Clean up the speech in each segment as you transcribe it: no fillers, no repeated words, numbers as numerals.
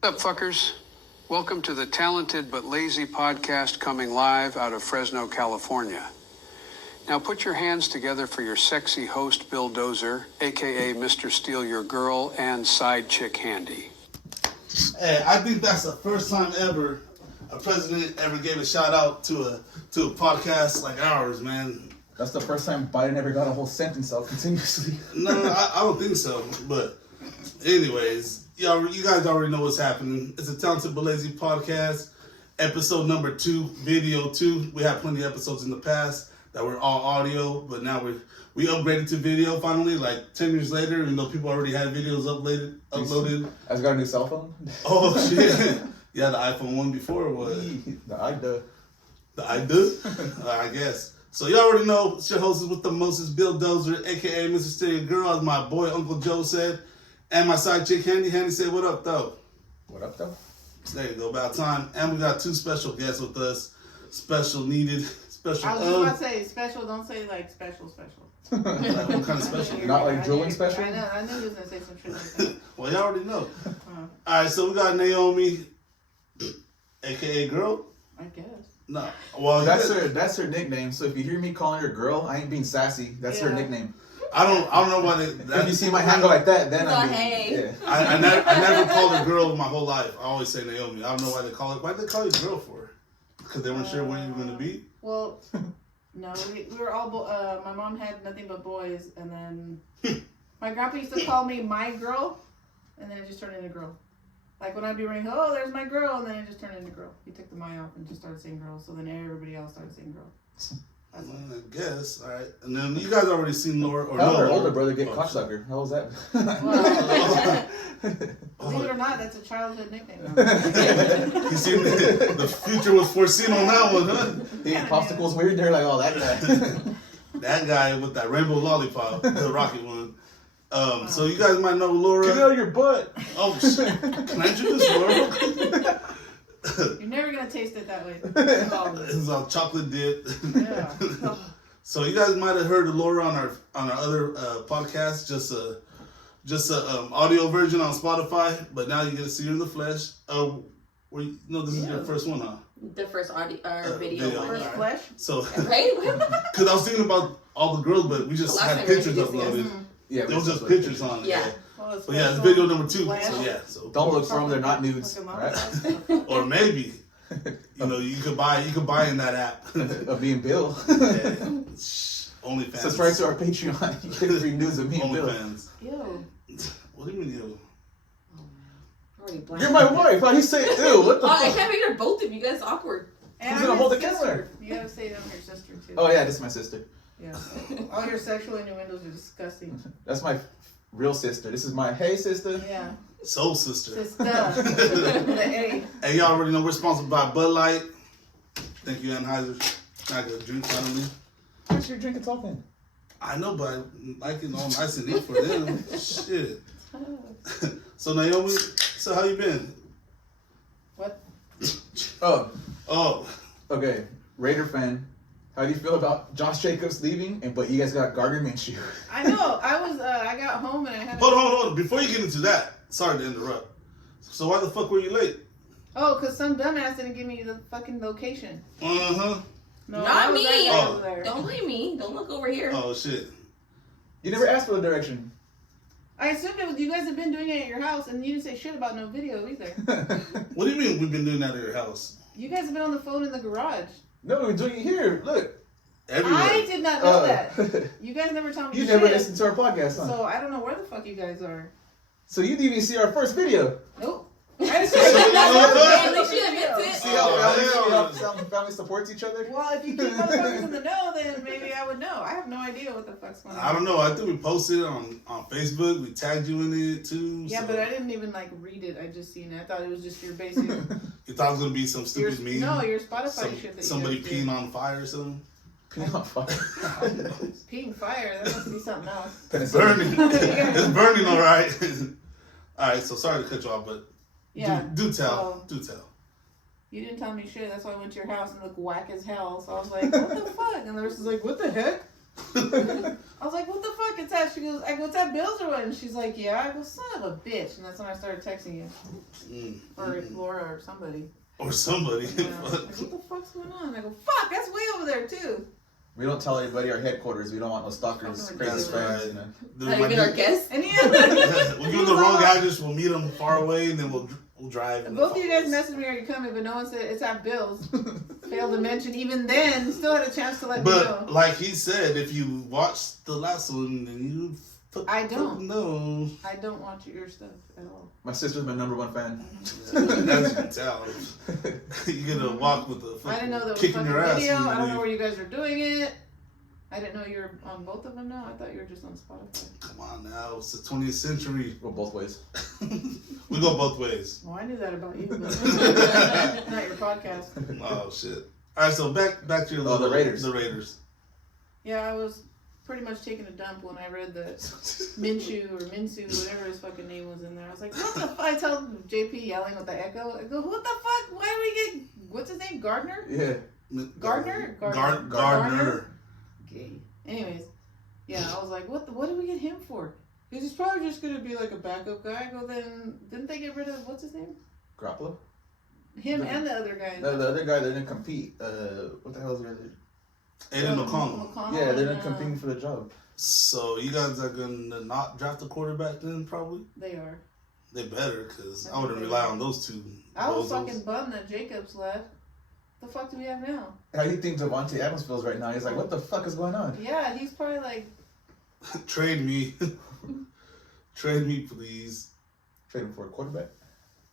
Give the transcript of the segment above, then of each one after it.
What's up, fuckers? Welcome to the Talented But Lazy podcast coming live out of Fresno, California. Now put your hands together for your sexy host, Bill Dozer, aka Mr. Steal Your Girl and Side Chick Handy. Hey, I think that's the first time ever a president ever gave a shout out to a podcast like ours, man. That's the first time Biden ever got a whole sentence out continuously. No, I don't think so. But anyways, you guys already know what's happening. It's a Talented But Lazy podcast, episode number 2, video 2. We had plenty of episodes in the past that were all audio, but now we upgraded to video finally, like 10 years later, even though people already had videos uploaded. I just got a new cell phone. Oh shit! You had the iPhone 1 before or what? The iDo. The iDo? I guess. So you already know, it's your host with the most is Bill Dozer, aka Mr. Stereo Girl, as my boy Uncle Joe said, and my side chick Handy. Handy said, "What up, though?" What up, though? There you go, about time. And we got 2 special guests with us. Special needed. Special. I was just about to say special. Don't say like special. Like, what kind of special? Not like drilling special? I know. I knew you was gonna say some shit like that. Well, you already know. All right, so we got Naomi, aka Girl. I guess. No, well That's her nickname. So if you hear me calling her girl, I ain't being sassy. That's her nickname. I don't know why they. If you see my hand go like that, then I'm being, hey. yeah. I never called her girl my whole life. I always say Naomi. I don't know why they call it. Why did they call you girl for? Because they weren't sure where you were gonna be. Well, no, we were all. My mom had nothing but boys, and then my grandpa used to call me my girl, and then it just turned into girl. Like when I'd be ringing, oh, there's my girl, and then it just turned into girl. He took the my off and just started saying girl, so then everybody else started saying girl. I guess. All right. And then you guys already seen Laura. Or How no, her Laura. older brother get cocksucker? How was that? Believe it or not, that's a childhood nickname. You see, the future was foreseen on that one, huh? He ate popsicles weird. They're like, oh, that guy. That guy with that rainbow lollipop, the rocket one. So you guys might know Laura. Get out of your butt. Oh shit! Can I do this, Laura? You're never gonna taste it that way. It's all chocolate dip. Yeah. So you guys might have heard of Laura on our other podcast, just a audio version on Spotify. But now you get to see her in the flesh. This is your first one, huh? The first audio video one, First yeah. flesh. So, Right? because I was thinking about all the girls, but we just Last had time pictures we introduced uploaded. Yeah, It was just pictures on it. Yeah. Well, But yeah, it's video number 2. Flash. So yeah, so Don't look for them. They're not nudes. Fucking All right? or maybe you could buy in that app. Of me and Bill. OnlyFans. Subscribe to our Patreon. You get free news of me and Bill. OnlyFans. Ew. What do you mean, yo? Already blanked. You're my wife. How you say ew? What the Oh, I fuck? can't figure both of you guys awkward. And Who's I'm gonna hold your the camera? sister. You gotta say I'm your sister too. Oh yeah, this is my sister. Yeah. All your sexual innuendos are disgusting. That's my real sister. This is my hey sister. Yeah. Soul Sister. Sister. With an A. Hey, y'all already know we're sponsored by Bud Light. Thank you, Anheuser. I got a drink finally. What's your drinking talking? I know, but I like it all nice and neat for them. Shit. So Naomi, so how you been? What? Oh, Oh, okay. Raider fan. How do you feel about Josh Jacobs leaving? But you guys got Gardner Minshew. I know. I got home and I had. hold on. Before you get into that, sorry to interrupt. So why the fuck were you late? Oh, cause some dumbass didn't give me the fucking location. Uh-huh. No, Not I was me. right there, Oh. over there. Don't blame me. Don't look over here. Oh shit. You never asked for the direction. I assumed it was you guys have been doing it at your house, and you didn't say shit about no video either. What do you mean we've been doing that at your house? You guys have been on the phone in the garage. No, we're doing it here. Look. Everywhere. I did not know that. You guys never told me You shit. never listened to our podcast, huh? So I don't know where the fuck you guys are. So you didn't even see our first video. Nope. I just Man, they should admit it. See Oh, how family supports each other? Well, if you keep motherfuckers in the know, then maybe I would know. I have no idea what the fuck's going on. I don't know. I think we posted it on Facebook. We tagged you in it too. Yeah, so. but I didn't even like read it. I just seen it. I thought it was just your basic. You thought it was gonna be some your, stupid meme? no, your Spotify shit that Somebody you guys peeing on fire or something? Peeing on fire. Peeing fire. That must be something else. Burning. It's burning, all right. All right. So sorry to cut you off, but Yeah. do tell. So, Do tell. you didn't tell me shit. That's why I went to your house and looked whack as hell. So I was like, what the fuck? And the rest was like, what the heck? I was like, what the fuck? It's that. She goes, I go, it's that Bills or what? And she's like, yeah. I go, son of a bitch. And that's when I started texting you. Or Laura or somebody. Or somebody. Yeah. I was like, what the fuck's going on? I go, fuck, that's way over there too. We don't tell anybody our headquarters. We don't want no stalkers, Fucking crazy ridiculous. fans. You know. There Not might even be- our guests. And he had, we'll give them the wrong address. We'll meet them far away, and then we'll drive. and both of they'll you guys follow us. messaged me, are you coming? But no one said it's at Bills. Failed to mention. Even then, still had a chance to let me know. But like he said, if you watched the last one, then you. I don't. No. I don't watch your stuff at all. My sister's my #1 fan. As you can tell, you're gonna walk with the I didn't know there was kicking fucking your ass. video. when you I don't know leave. where you guys are doing it. I didn't know you were on both of them now. I thought you were just on Spotify. Come on now, it's the 20th century. Go both ways. We go both ways. Well, I knew that about you, but not your podcast. Oh shit! All right, so back to your Oh, the little- Raiders. The Raiders. Yeah, I was pretty much taking a dump when I read that Minshew or Minsu, whatever his fucking name was in there. I was like, what the fuck? I tell JP yelling with the echo. I go, what the fuck? Why do we get, what's his name? Gardner? Yeah. Gardner? Gardner. Okay. Anyways, yeah, I was like, what did we get him for? He's probably just gonna be like a backup guy. I go, then didn't they get rid of what's his name? Garoppolo? Him and the other guy. No, the other guy, they didn't compete. What the hell is the other? Aiden O'Connell. Yeah, they and, didn't competing for the job. So you guys are gonna not draft a quarterback then? Probably. They are. They better, because I I think wouldn't they rely will. on those two. I was bozos. fucking bummed that Jacobs left. The fuck do we have now? How do you think Devontae Adams feels right now? He's like, what the fuck is going on? Yeah, he's probably like, Trade me. Trade me, please. Trading for a quarterback?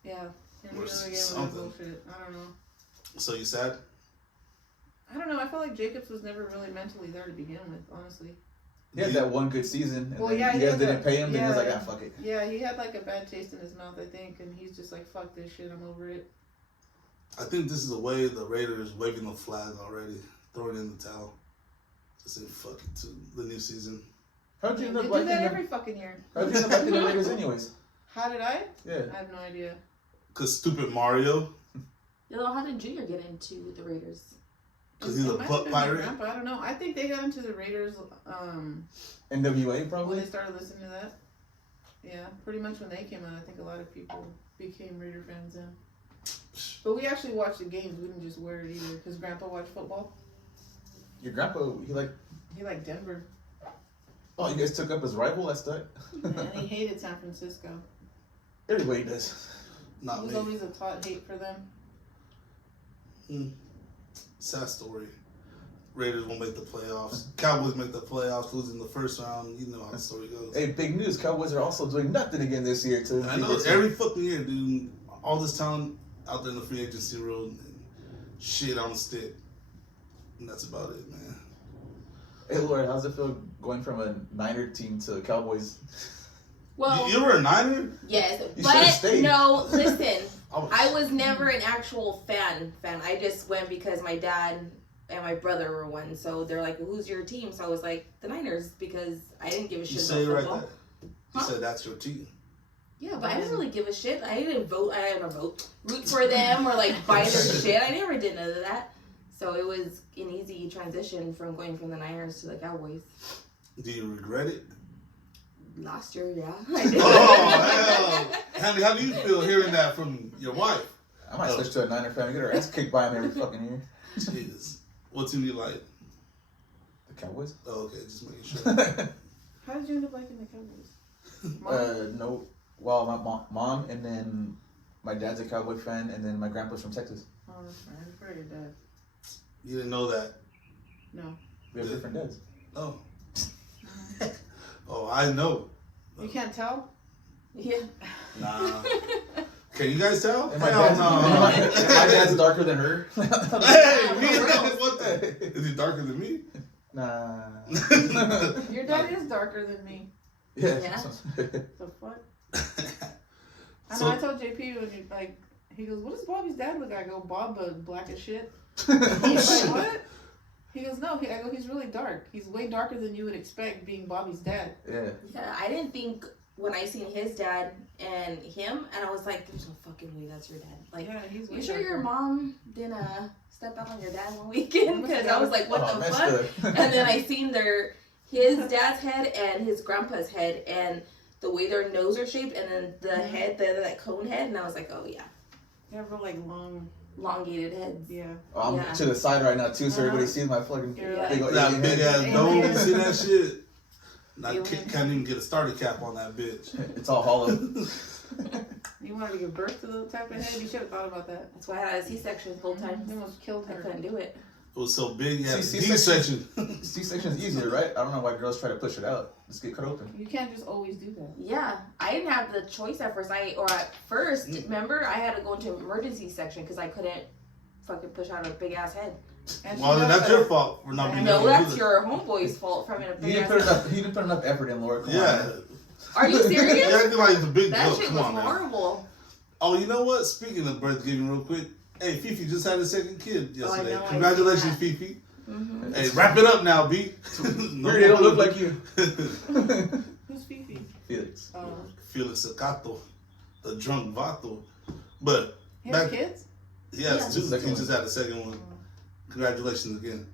yeah. Here we Or go again with that something. bullshit. I don't know. So you sad? I don't know. I felt like Jacobs was never really mentally there to begin with, honestly. He had that one good season, and Well, then yeah, you he guys had didn't that- pay him, then he's yeah. like, ah, fuck it. Yeah, he had like a bad taste in his mouth, I think, and he's just like, fuck this shit, I'm over it. I think this is the way the Raiders waving the flag already, throwing in the towel. Just saying fuck it to the new season. How'd you They end up do liking that the, every fucking year. how'd you end up liking the Raiders anyways? How did I? Yeah. I have no idea. Cause stupid Mario, Yo, how did Junior get into the Raiders? cause he's a It might have butt been my pirate. grandpa, I don't know. I think they got into the Raiders NWA when probably? they started listening to that. Yeah, pretty much when they came out, I think a lot of people became Raider fans then. But we actually watched the games. We didn't just wear it either because Grandpa watched football. Your grandpa, He liked Denver, oh, you guys took up his rival? That's that. and he hated San Francisco. Everybody does. It Not was me. always a taught hate for them. Sad story. Raiders won't make the playoffs. Cowboys make the playoffs, losing the first round. You know how the story goes. Hey, big news. Cowboys are also doing nothing again this year. I know every fucking year, dude. All this talent out there in the free agency road, and shit on the stick. And that's about it, man. Hey, Laura, how's it feel going from a Niner team to Cowboys? Well, You were a Niner? yes, You should've but stayed. no, listen. Oh, I was never an actual fan. I just went because my dad and my brother were one. So they're like, "Who's your team?" So I was like, "The Niners," because I didn't give a You shit say it about right football. there. You Huh? said that's your team. Yeah, but I didn't really give a shit. I didn't vote. I didn't root for them or like buy their shit. I never did none of that. So it was an easy transition from going from the Niners to the Cowboys. Do you regret it? Last year, yeah, I did. Oh, hell. How do you feel hearing that from your wife? I might switch to a Niner fan. We get our ass kicked by them every fucking year. Jesus. What team do you like? The Cowboys? Oh, okay, just making sure. How did you end up liking the Cowboys? Mom? No. Well, my mom, and then my dad's a Cowboy fan, and then my grandpa's from Texas. Oh, that's right. I forgot your dad. You didn't know that. No. We have different dads. Oh. Oh, I know. You can't tell? Yeah. Nah. Can you guys tell? And my, Hell dad's, no. my dad's darker than her. Hey, me, what the? Is he darker than me? Nah. Your dad is darker than me. Yeah. Yeah. The fuck? I know. So- I told JP when you like, he goes, "What does Bobby's dad look like?" I go, "Bob, but black as shit." He's like, "What?" He goes, "No." I go, "He's really dark. He's way darker than you would expect, being Bobby's dad." Yeah. Yeah, I didn't think when I seen his dad and him, and I was like, "There's no fucking way that's your dad." Like, Yeah, he's way you sure darker. your mom didn't step out on your dad one weekend? Because I was like, "What Oh, the messed fuck?" up. And then I seen their his dad's head and his grandpa's head, and the way their nose are shaped, and then the head, that cone head, and I was like, oh yeah, They have real, like, long, elongated heads. yeah. I'm Yeah. to the side right now too, so everybody sees my fucking Yeah. big old That alien big head. ass dome, you see that shit? I Alien. can't even get a starter cap on that bitch. It's all hollow. You wanted to give birth to the type of head? You should have thought about that. That's why I had a C-section the whole time. You almost killed I her. couldn't do it. It was so big, yeah. See, D-section. C-section is easier, right? I don't know why girls try to push it out. Just get cut open. You can't just always do that. Yeah, I didn't have the choice at first. Remember, I had to go into emergency section because I couldn't fucking push out a big ass head. And Well, she then knows that's that. your fault for not being No, able to do that's that. your homeboy's fault for having a He big didn't ass put head. enough. He didn't put enough effort in, Laura. Come Yeah. on. Are you serious? You're acting like it's a big That deal. shit Come was on, man. horrible. Oh, you know what? Speaking of birth giving, real quick. Hey, Fifi just had a second kid yesterday. know, I Congratulations, did that. Fifi. Mm-hmm. Hey, wrap it up now, B. Weird, they don't look like you. Who's Fifi? Felix. Felix Acato, the drunk vato. But You have back, kids? he has Yeah. two. Second He one. just had a second one. Congratulations again.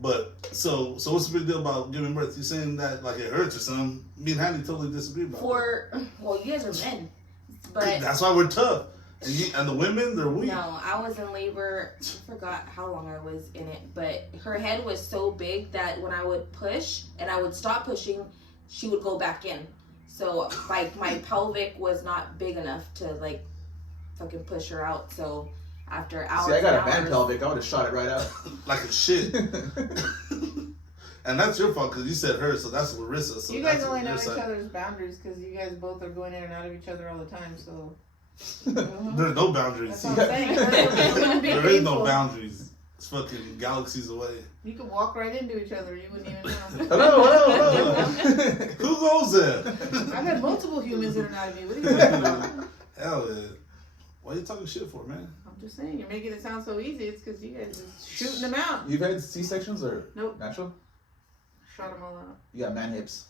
But so what's the big deal about giving birth? You saying that like it hurts or something? Me and Hanny totally disagree about Well, you guys are men, that. but That's why we're tough. And the women, they're weak. no, I was in labor. I forgot how long I was in it, but her head was so big that when I would push and I would stop pushing, she would go back in. So like my pelvic was not big enough to like fucking push her out. So after hours, See, I got a and man hours- pelvic. I would have shot it right out. Like a shit. And that's your fault because you said her, so that's Larissa. So You guys that's only on know your each side. other's boundaries because you guys both are going in and out of each other all the time. So There's no boundaries. that's what I'm saying. We're being There is no faithful. boundaries. It's fucking galaxies away. You could walk right into each other. You wouldn't even know. Hello. Who goes there? I've had multiple humans in and out of me. What are you talking about? Hell yeah. Why you talking shit for, man? I'm just saying, you're making it sound so easy. It's because you guys just shooting them out. You've had C-sections or Nope. natural? Shot them all out. You got man hips.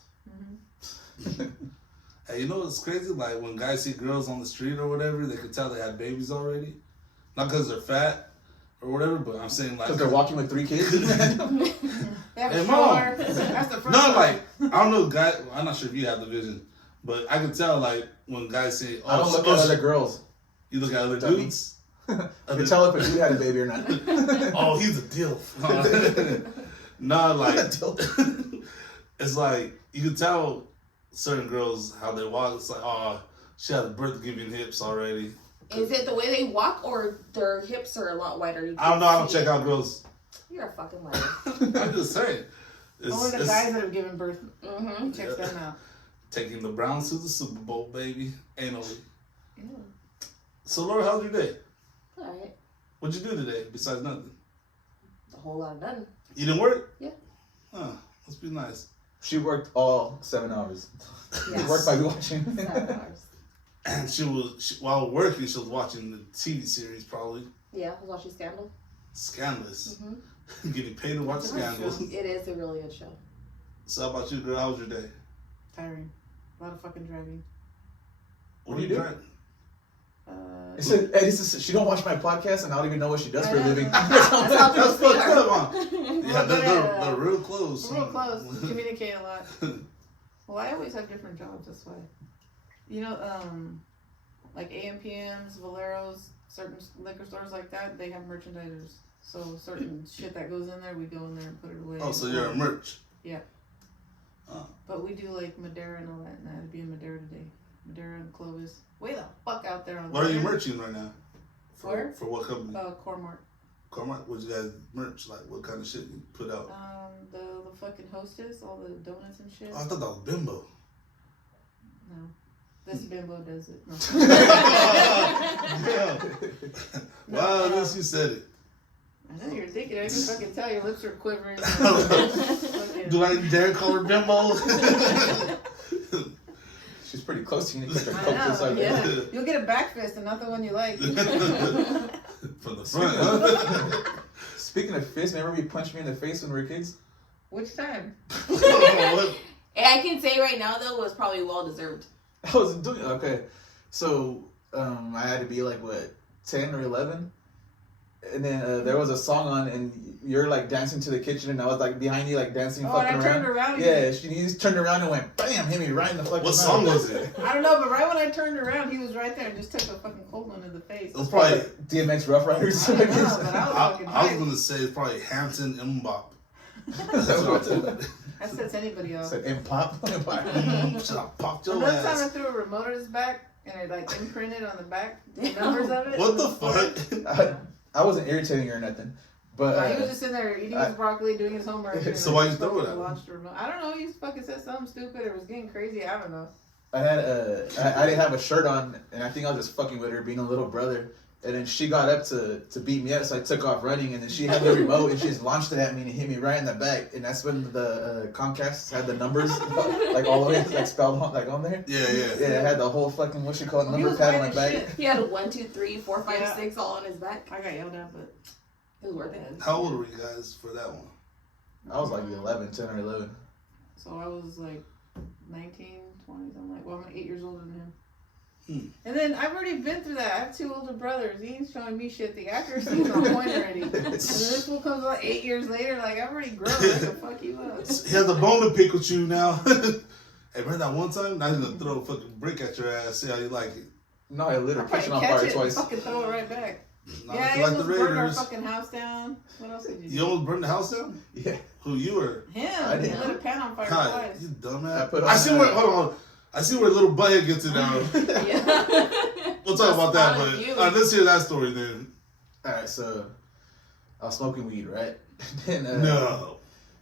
Hey, you know what's crazy? Like when guys see girls on the street or whatever, they could tell they had babies already. Not because they're fat or whatever, but I'm saying like Because they're walking with 3 kids. They have Hey, a Mom. stroller. That's the first no, one. like I don't know, guy. I'm not sure if you have the vision, but I could tell like when guys say, "Oh, I don't look at other girls. you look at other Dummy. dudes." I can tell if a dude had a baby or not. Oh, he's a deal. Nah, like it's like you can tell certain girls how they walk. It's like, oh, she has birth giving hips already. Is it the way they walk or their hips are a lot wider? You I don't know. I can don't see check it? out girls. You're a fucking liar. I'm just saying. Only the guys that have given birth. Mm-hmm. Check them out. Taking the Browns to the Super Bowl, baby. Anally. Ew. So, Laura, how's your day? All right. What'd you do today besides nothing? A whole lot of nothing. You didn't work? Yeah. Huh. Must be nice. She worked all 7 hours. Yes. Worked by watching. 7 hours. And while working, she was watching the TV series, probably. Yeah, I was watching Scandal. Scandalous. Mm-hmm. Getting paid to watch That's a nice Scandals. show. It is a really good show. So, how about you, girl? How was your day? Tiring. A lot of fucking driving. What What are do you you do? driving? It said, hey, she don't watch my podcast, and I don't even know what she does for a I know. living. That's how That's close they fucked are. up, huh? Yeah, they're real close. We're real close. Communicate a lot. Well, I always have different jobs. That's why. You know, like AMPMs, Valeros, certain liquor stores like that, they have merchandisers. So certain shit that goes in there, we go in there and put it away. Oh, so you're a merch. But we do like Madeira and all that, and I had to be in Madeira today. Madeira and Clovis. Way the fuck out there on What are you Madeira. merching right now? Where? For what company? Cormart. Cormart? What you guys merch? Like, what kind of shit you put out? The fucking hostess, all the donuts and shit. Oh, I thought that was Bimbo. No. This bimbo does it. No. Yeah. Well, at least you said it. I know you're thinking. I can fucking tell your lips are quivering. Fucking- Do I dare call her Bimbo? She's pretty close to you. You can I poke this know, like yeah. that. You'll get a back fist and not the one you like. From the front, huh? Speaking of fists, remember you punched me in the face when we were kids? Which time? What? And I can say right now though, it was probably well deserved. I was doing okay. So I had to be like what 10 or 11, And then there was a song on, and you're like dancing to the kitchen, and I was like behind you, like dancing, Oh, and fucking I turned around. Yeah, he just turned around and went, bam, hit me right in the fucking What mouth. song was it? I don't know, but right when I turned around, he was right there and just took a fucking cold one to the face. It was probably. DMX Rough Riders. I don't know, but I was fucking I was hyped. gonna say it's probably Hampton Mbop. That sets anybody off. Said M pop. Should I popped your Another time I ass? threw a remote at his back and it like imprinted on the back, the numbers of it. What the fuck? I wasn't irritating or nothing, but He was just sitting there eating his broccoli, doing his homework. and So I why you just throw it fucking at him? launched the remote. I don't know. He fucking said something stupid or was getting crazy. I don't know. I had I didn't have a shirt on, and I think I was just fucking with her, being a little brother. And then she got up to beat me up, so I took off running. And then she had the remote, and she just launched it at me and hit me right in the back. And that's when the Comcast had the numbers like all the way like spelled on like on there. Yeah. Yeah, it had the whole fucking what you call it, He number was pad on white my as back. shit. He had a 1, 2, 3, 4, 5, Yeah. 6 all on his back. I got yelled at, but It was worth it. How old were you guys for that one? I was like 11, 10 or 11. so I was like 19, 20, something like. Well, I'm 8 years older than him. Hmm. And then I've already been through that. I have 2 older brothers. He ain't showing me shit. The accuracy is on point already. And then this fool comes out 8 years later, like I've already grown. Like the fuck you up. He has a bone to pick with you now. Hey, remember that one time? Now he's gonna throw a fucking brick at your ass. See how you like it. No, I I literally probably pushed it on catch fire it and twice. fucking throw it right back. Not Yeah, if he you like the almost burned our Raiders. fucking house down. What else did you do? You almost burned the house down? Yeah. Who you were? Him. I He didn't. lit a pan on fire God, twice. you I dumbass. put I on see that- where. Hold on. I see where little butthead gets it now. Yeah. We'll talk about that, Spot but you. let's hear that story then. Alright, so I was smoking weed, right? then No.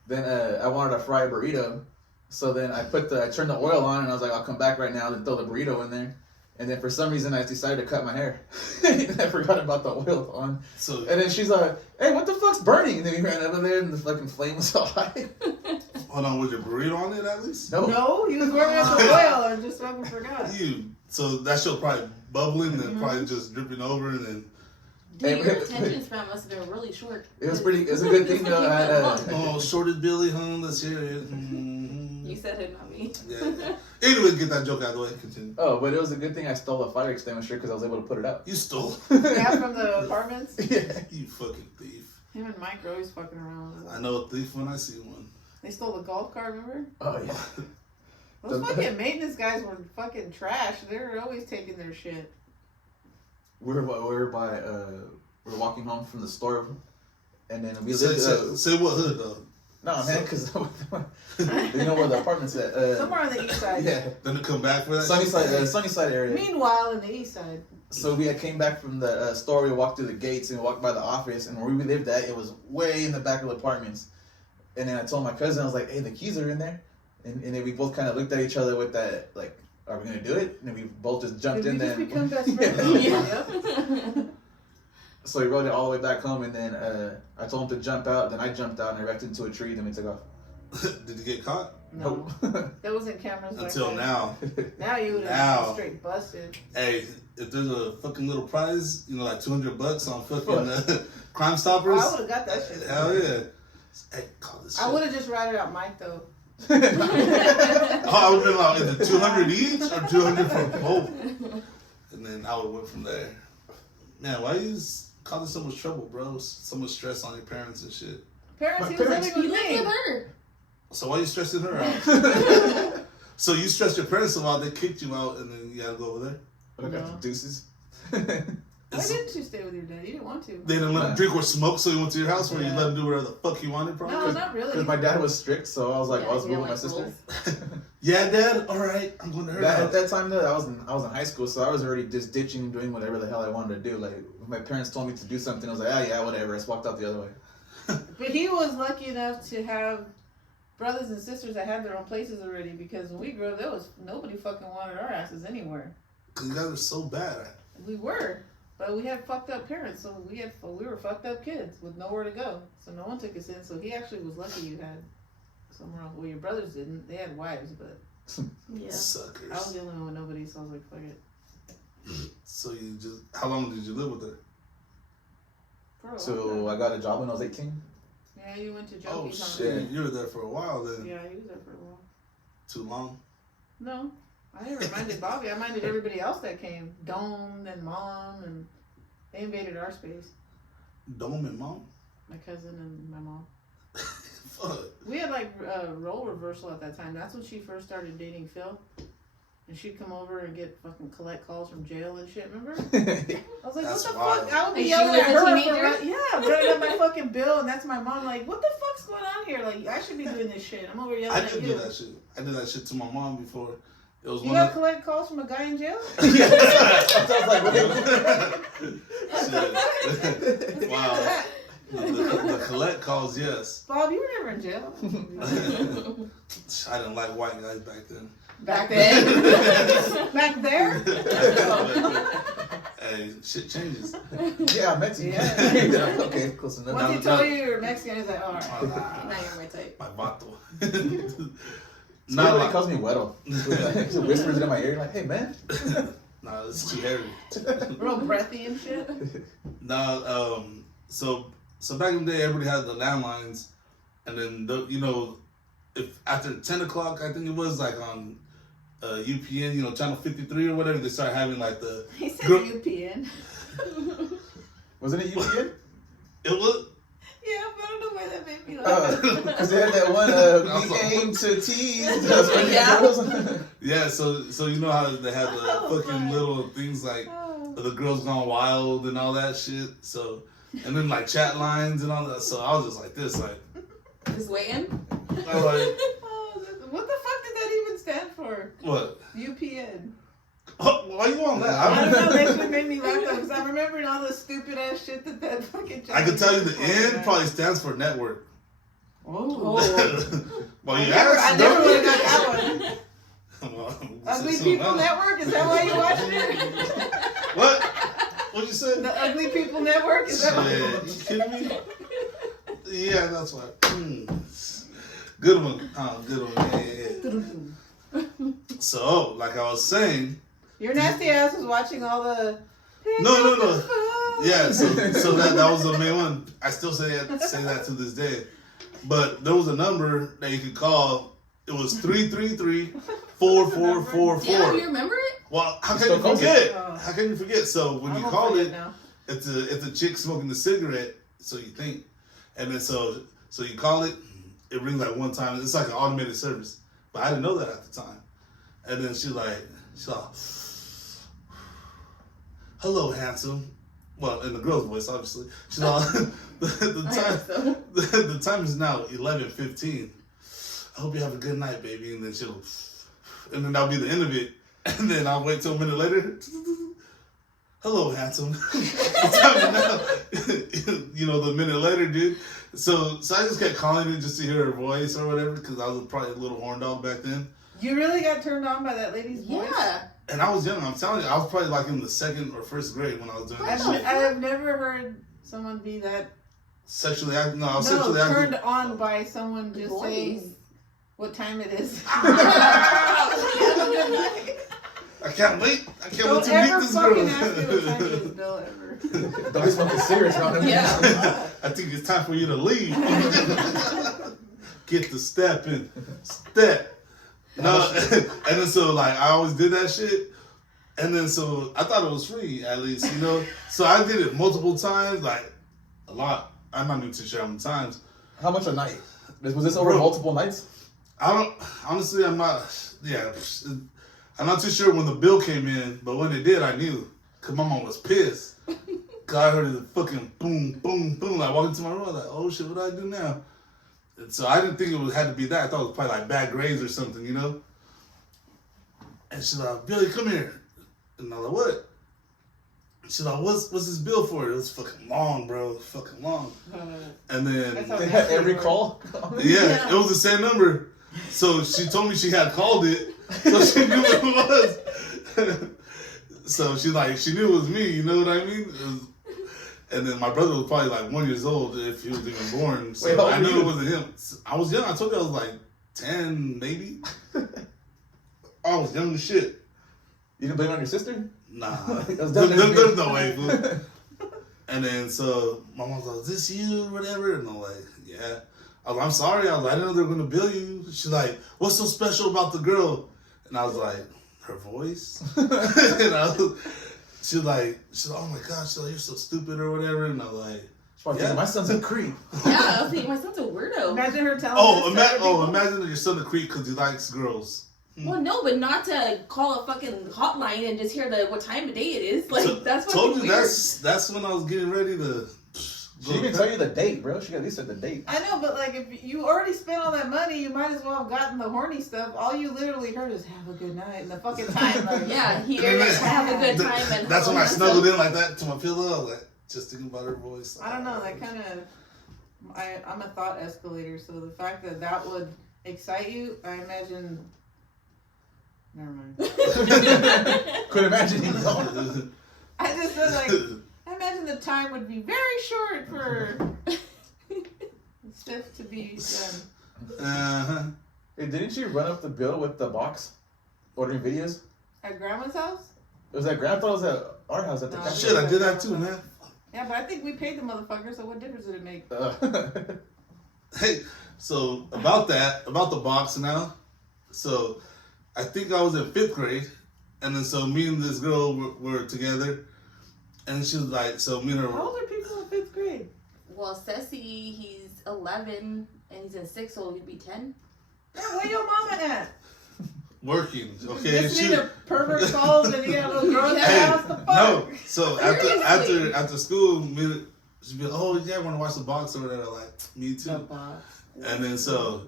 Then I wanted to fry a burrito. So then I turned the oil on, and I was like, I'll come back right now and throw the burrito in there. And then for some reason I decided to cut my hair. And I forgot about the oil on. So And then she's like, hey, what the fuck's burning? And then we ran over there and the fucking flame was so high. hold on, was your burrito on it at least? No. No, he was warming up the oil and just fucking forgot. So that shit was probably bubbling and Mm-hmm. probably just dripping over and then. Dude, Hey, your but- attention span must have been really short. It was a good thing though. I had, Oh, shorted Billy, huh? Let's hear it. You said it, not me. Yeah. Anyway, get that joke out of the way. Continue. oh, but it was a good thing I stole a fire extinguisher because I was able to put it out. You stole. Yeah, from the apartments. Yeah. You fucking thief. Him and Mike are always fucking around with I us. know a thief when I see one. They stole the golf cart, remember? Oh yeah. Those The- fucking maintenance guys were fucking trash. They were always taking their shit. We were walking home from the store, and then we Say, lived. say what hood though? No, man, because you know where the apartment's at. Somewhere on the east side. Yeah, Then to come back for that. Sunnyside area. Meanwhile, in the east side. So we had came back from the store. We walked through the gates and walked by the office, and where we lived at, it was way in the back of the apartments. And then I told my cousin, I was like, "Hey, the keys are in there." And then we both kind of looked at each other with that, like, "Are we gonna do it?" And then we both just jumped Did in we there. just become best friends? Yeah. Yep. So we rode it all the way back home, and then I told him to jump out. Then I jumped out and I wrecked into a tree. Then we took off. Did you get caught? No. There wasn't cameras like Until that. now. Now you would Now. have been straight busted. Hey, if there's a fucking little prize, you know, like $200 on fucking Crime Stoppers. I would have got that shit. Hell yeah. Hey, call this shit. I would have just ratted out Mike though. Oh, I would have been like, is it 200 each or 200 for both? And then I would have went from there. Man, why you causing so much trouble, bro? So much stress on your parents and shit. Parents, My he was parents- living You with lived me. with her. So why you stressing her out? So you stressed your parents a lot, they kicked you out, and then you had to go over there? I got No. the deuces. Why It's- didn't you stay with your dad? You didn't want to. They didn't let him drink or smoke, so you went to your house where you Yeah. let him do whatever the fuck he wanted, probably? No, not really. Because my dad was strict, so I was like, Yeah, I was you moving didn't my like sister. rules. Yeah, Dad? Alright, I'm going to her At house. that time, though, I was in high school, so I was already just ditching and doing whatever the hell I wanted to do. Like, if my parents told me to do something, I was like, ah, yeah, whatever. I just walked out the other way. But he was lucky enough to have brothers and sisters that had their own places already. Because when we grew up, there was nobody fucking wanted our asses anywhere. Because you guys are so bad. We were, but we had fucked up parents, so we were fucked up kids with nowhere to go. So no one took us in. So he actually was lucky you had somewhere else. Well, your brothers didn't. They had wives, but Yeah. Suckers. I was the only one with nobody. So I was like, fuck it. So you just, how long did you live with her? For a long So I time. got a job when I was 18. Yeah, you went to Oh Jokies on shit, you were there for a while then. Yeah, he was there for a while. Too long? No, I never minded Bobby. I minded everybody else that came. Dome and Mom, and they invaded our space. Dome and Mom? My cousin and my mom. Fuck. We had like role reversal at that time. That's when she first started dating Phil. And she'd come over and collect calls from jail and shit, remember? I was like, That's what the wild. fuck? I would be And she yelling was at a her teenager? for running up my fucking bill, and that's my mom like, what the fuck's going on here? Like, I should be doing this shit. I'm over yelling I at did you. do that shit. I did that shit to my mom before. It was You one gotta of collect calls from a guy in jail? Sounds like, Shit. Wow. The collect calls, yes. Bob, you were never in jail. I didn't like white guys back then. Back then? Back there? Hey, shit changes. yeah, I'm Mexican. Yeah. Okay, close enough. Once he no. told you you're Mexican, he's like, alright. Now you're my type. My vato. Not Not like like, calls me Weddle. He whispers it in my ear, like, "Hey, man." nah, it's too hairy. Real breathy and shit. Nah, so back in the day, everybody had the landlines, and then if after 10 o'clock, I think it was like on UPN, channel 53 or whatever, they started having like the. He said Girl- UPN. Wasn't it UPN? It was. Yeah, but I don't know why that made me laugh. Because they had that one, we aim to tease. That's what Yeah. girls. Yeah, so you know how they had the Oh, fucking my. little things like Oh. the girls gone wild and all that shit. So, and then like chat lines and all that. So I was just like this, like, Just waiting. I was like, Oh, what the fuck did that even stand for? what? UPN. Oh, why you on that? I don't know, that shit made me laugh though, because I remembered all the stupid ass shit that fucking I could tell you the channel N probably stands for network. Oh. Well, you I asked. never would don't have got that one. you? Well, Ugly so People now- Network? Is that why you watching it? What? What'd you say? The Ugly People Network? Is that Shit, you kidding me? Yeah, that's why. Good one. Good one. Yeah. So, like I was saying, Your nasty ass was watching all the. No. Yeah, so that was the main one. I still say that to this day. But there was a number that you could call. It was 333-4444. Yeah, you remember it? Well, how can Still you calls it? forget? Oh. How can you forget? So when you I'm call afraid it, now. it's a chick smoking the cigarette. So you think, and then so you call it. It rings like one time. It's like an automated service, but I didn't know that at the time. And then she's like, "Hello, handsome." Well, in the girl's voice, obviously. She's all, the time is now 11:15. I hope you have a good night, baby. And then and then that'll be the end of it. And then I'll wait till a minute later. Hello, handsome. The time is now, the minute later, dude. So I just kept calling it just to hear her voice or whatever, because I was probably a little horn dog back then. You really got turned on by that lady's voice? Yeah. And I was young. I'm telling you, I was probably like in the second or first grade when I was doing that shit. I've never heard someone be that Sexually active. No, I was sexually turned active. on by someone just Voice. saying what time it is. I can't wait. I can't Don't wait to ever meet this fucking ask me what time it is, girl. Bill, ever. Don't be smoking cigarettes around him. Yeah. I think it's time for you to leave. Get the step in. Step. No, and then so like I always did that shit. And then so I thought it was free at least, So I did it multiple times, like a lot. I'm not even too sure how many times. How much a night? Was this over Bro. multiple nights? I don't honestly I'm not I'm not too sure when the bill came in, but when it did I knew. Cause my mom was pissed. Cause I heard the fucking boom, boom, boom. I walked into my room, I was like, oh shit, what do I do now? And so I didn't think had to be that. I thought it was probably like bad grades or something, And she's like, Billy, come here. And I was like, what? She's like, what's this bill for? It was fucking long, bro. Fucking long. And then That's how They had every call. yeah, it was the same number. So she told me she had called it, so she knew what it was. So she knew it was me, you know what I mean? And then my brother was probably like 1 year old if he was even born. So Wait, how old I were knew you? it wasn't him. I was young. I told you I was like 10, maybe. I was young as shit. You didn't blame it on your sister? Nah, That's there's definitely- no way, fool. And then so my mom was like, "Is this you or whatever?" And I'm like, "Yeah." I was like, "I'm sorry. I didn't know they were gonna bill you." She's like, "What's so special about the girl?" And I was like, "Her voice." And she's like, "Oh my God," she's like, "You're so stupid or whatever." And I was like, Fuck, Yeah. my son's a creep. Yeah, I was thinking my son's a weirdo. Imagine her telling Oh, this to other people. imagine your son a creep because he likes girls. Well, no, but not to call a fucking hotline and just hear what time of day it is. Like So- that's fucking Told you weird. that's when I was getting ready to. She didn't tell you the date, bro. She at least said the date. I know, but like if you already spent all that money, you might as well have gotten the horny stuff. All you literally heard is "Have a good night" and the fucking time. Like, Yeah, here, like, have a good time. And That's when I hello, snuggled in like that to my pillow. I was like, just thinking about her voice. I don't know. That kind of. I'm a thought escalator, so the fact that that would excite you, I imagine. Never mind. Could imagine him going. I just feel like I imagine the time would be very short for stuff to be done. Uh-huh. Hey, didn't you run up the bill with the box? Ordering videos? At grandma's house? It was at Grandpa, it was at our house at the No. cafe. Shit, I did that too, man. Yeah, but I think we paid the motherfucker, so what difference did it make? Hey, so about the box now. So I think I was in 5th grade, and then so me and this girl were together, and she was like, so me and her. How old are people in 5th grade? Well, Ceci, he's 11 and he's in 6th, so he'd be 10. Yeah, where your mama at? Working, okay. Listening to pervert calls and you got a little girl in that Hey, house. The fuck? no. So Seriously? after school, she'd be like, "Oh yeah, I want to watch the box or whatever." Like, me too. The box. And then so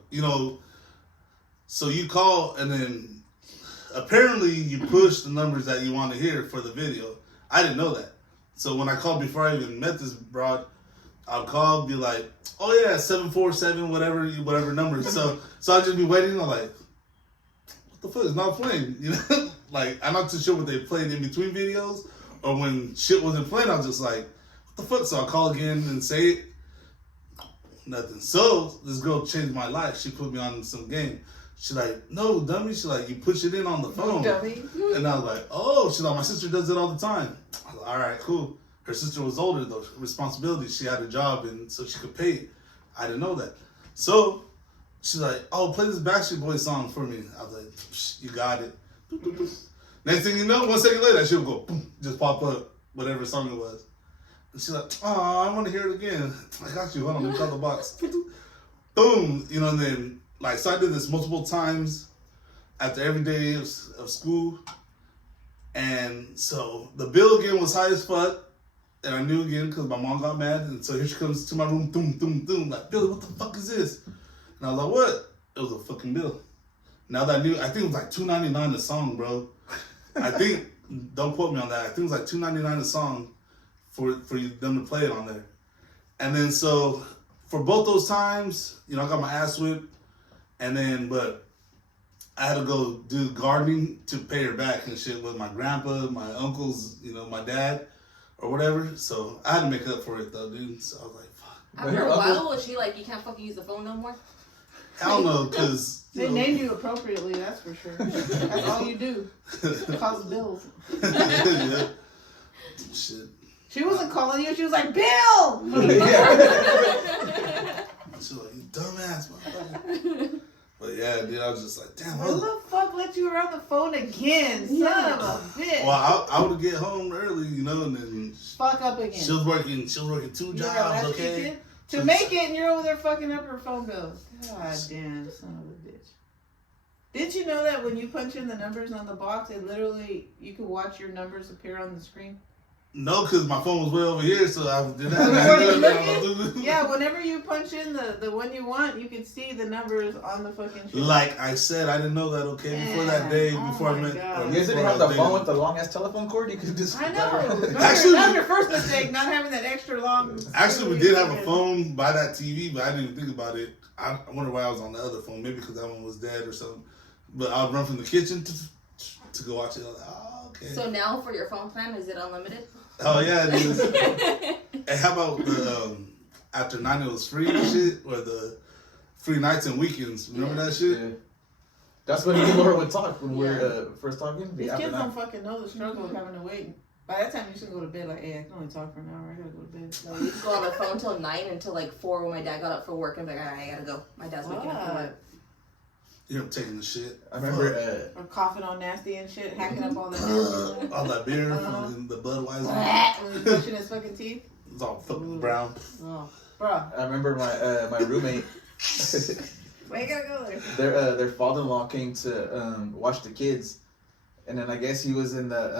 so you call and then apparently you push the numbers that you want to hear for the video. I didn't know that. So when I called before I even met this broad, I'll call, be like, "Oh yeah, 747 whatever number." So I'll just be waiting. I'm like, what the fuck is not playing? You know, like I'm not too sure what they played in between videos or when shit wasn't playing. I was just like, what the fuck? So I'll call again and say it. Nothing. So this girl changed my life. She put me on some game. She's like, no, dummy. She's like, you push it in on the phone. Dummy. And I was like, oh. She's like, my sister does it all the time. I was like, all right, cool. Her sister was older though. Responsibility. She had a job and so she could pay it. I didn't know that. So she's like, oh, play this Backstreet Boys song for me. I was like, you got it. Next thing you know, 1 second later, she'll go, boom, just pop up, whatever song it was. And she's like, oh, I want to hear it again. I got you. Hold on, let me call the box. Boom. You know, and then, like, so I did this multiple times after every day of school. And so the bill again was high as fuck. And I knew again because my mom got mad. And so here she comes to my room, boom, boom, boom. Like, Billy, what the fuck is this? And I was like, what? It was a fucking bill. Now that I knew, I think it was like $2.99 a song, bro. I think, don't quote me on that. I think it was like $2.99 a song for them to play it on there. And then so for both those times, you know, I got my ass whipped. And then, but I had to go do gardening to pay her back and shit with my grandpa, my uncles, you know, my dad or whatever. So I had to make up for it though, dude. So I was like, fuck. After your a while, uncle- was she like, you can't fucking use the phone no more? Hell no, because They named you appropriately, that's for sure. That's all you do. Cause bills. yeah. Shit. She wasn't calling you, she was like, Bill! Yeah. She's like, you dumbass, motherfucker. But yeah, dude, I was just like, damn. Who the fuck let you around the phone again? Son of a bitch. Well, I would get home early, you know, and then Fuck up again. she was working 2 You're a jobs, latchkey okay? kid? To make it, and you're over there fucking up her phone bills. God damn, son of a bitch. Did you know that when you punch in the numbers on the box, it literally, you could watch your numbers appear on the screen? No, because my phone was way over here, so I did You weren't that. Yeah, whenever you punch in the one you want, you can see the numbers on the fucking shit. Like I said, I didn't know that, okay? Before that day, Yeah. before Oh I my met... God. or You guys didn't before have I the was phone dating. with the long ass telephone cord? You could just. I know. That Actually- was your first mistake, not having that extra long. Actually, we did have a phone by that TV, but I didn't even think about it. I wonder why I was on the other phone. Maybe because that one was dead or something. But I'll run from the kitchen to go watch it. I was like, oh, okay. So now for your phone plan, is it unlimited? Oh, yeah, it is. And how about the after 9 it was free and shit? Or the free nights and weekends? Remember that shit? Yeah. That's when Laura would talk when we were first talking. These After kids that. don't fucking know the struggle of having to wait. By that time, you should go to bed like, hey, I can only talk for an hour. I gotta go to bed. No, we used to go on the phone till 9 until like 4 when my dad got up for work and be like, alright, I gotta go. My dad's waking up for work. You know, taking the shit. I remember. Or coughing all nasty and shit, hacking up all the nasty. All that beer Uh-huh. from the Budweiser. And he's brushing his fucking teeth. It's all fucking brown. Oh, bruh. I remember my roommate. Why you gotta go there? Their father-in-law came to watch the kids, and then I guess he was in the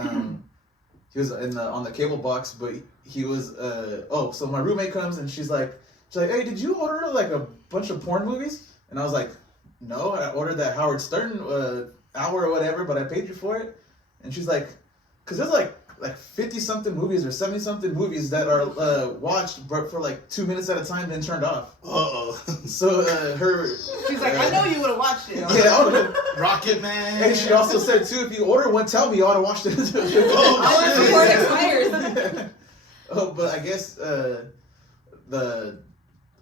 on the cable box, but he was so my roommate comes and she's like, hey, did you order like a bunch of porn movies? And I was like, no, I ordered that Howard Stern hour or whatever, but I paid you for it. And she's like, because there's like 50 something movies or 70 something movies that are watched but for like 2 minutes at a time then turned off. So She's like, I know you would have watched it. yeah, Rocket Man. and she also said too, if you order one, tell me, you ought to watch it. Before it expires. Oh, but I guess